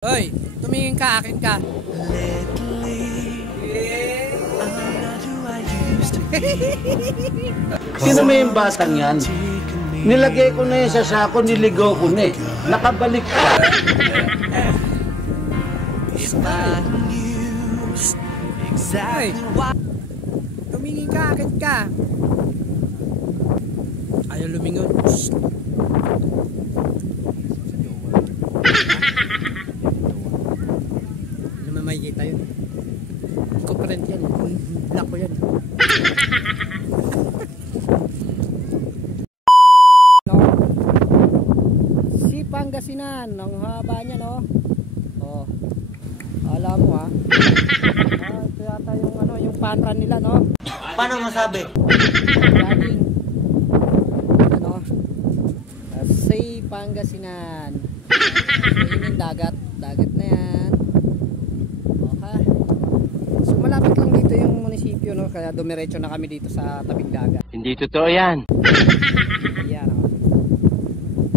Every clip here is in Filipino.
Hoy, tumingin ka, akin ka. Sino may yung batang yan? Nilagay ko na yun sa sako, niligaw ko na eh. Nakabalik pa. Hoy, tumingin ka, akin ka. Ayaw lumingon. May kita yun. Comprint yan. Black ko yan. No? Si Pangasinan. Ang haba niya, no? Oh. Alam mo, ha? Ito yata yung, yung panran nila, no? Paano masabi? Laging. Ano? Si Pangasinan. So, yun yung dagat. Dagat na yan. So malapit lang dito yung munisipyo, no? Kaya dumiretso na kami dito sa tabing dagat. Hindi totoo yan. Ayan, no?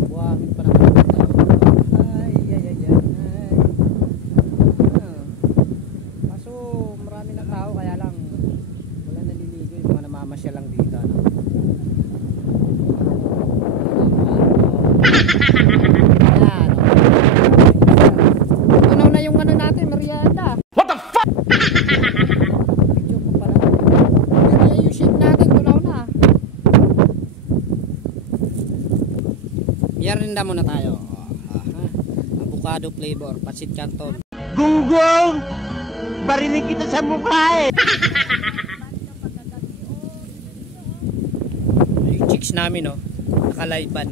Buhangin pa naman ito. Ay. Kaso marami na tao, kaya lang wala naliligo, yung mga namamasya lang dito, no? Ayan, no? Tunaw na yung natin, merienda. What the fuck? Video ko pala. Pero yung shake natin, tunaw na. Merienda muna tayo. Avocado flavor, pasit canton. Gunggong! Barinig kita sa mukha eh! Yung chicks namin, no? Nakalaiban.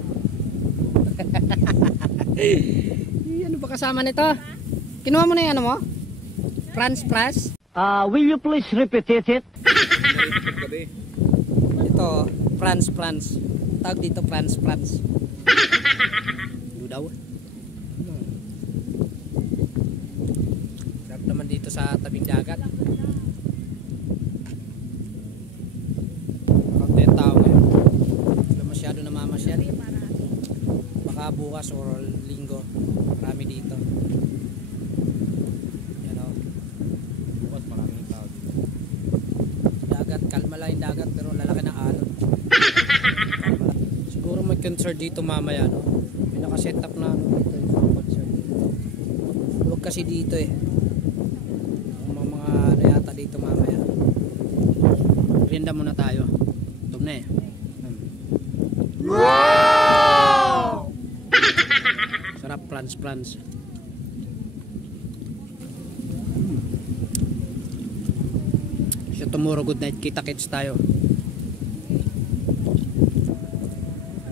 Ano ba kasama nito? Kinuha mo na yung ano mo? France press? Will you please repeat it? Ito, France. Tawag dito France. Ano daw? Sarap naman dito sa tabing dagat. Konti tao ngayon. Wala masyado namamasyal. Baka bukas or linggo. Marami dito. Kalma lang yung dagat, pero lalaki ng alon. Siguro may concert dito mamaya, no? May nakaset up na dito yung concert dito. Huwag kasi dito eh. Mga ano yata dito mamaya. Rinda muna tayo. Tum na eh. Wow! Sarap plans. So tomorrow, good night, kita-kits tayo.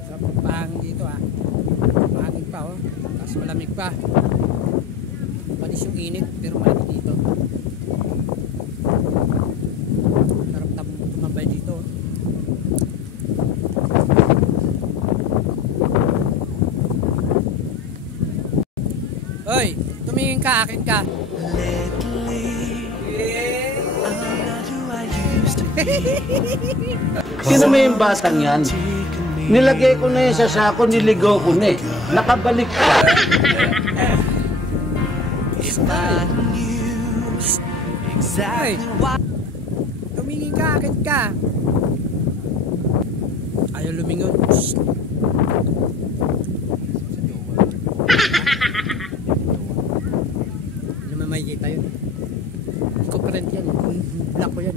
Sarap magpahangin dito, ha. Mahangin pa, oh. Tapos malamig pa. Panis yung init, pero malamig dito. Sarap tumambay dito, oh. Hoy, tumingin ka, akin ka. Sino may yung batang yan? Nilagay ko na yun sa sako, niligaw ko na eh. Nakabalik pa. Hoy, tumingin ka, akin ka. Ayaw lumingon. Ano may kita yun? Comprint yan. Black ko yan.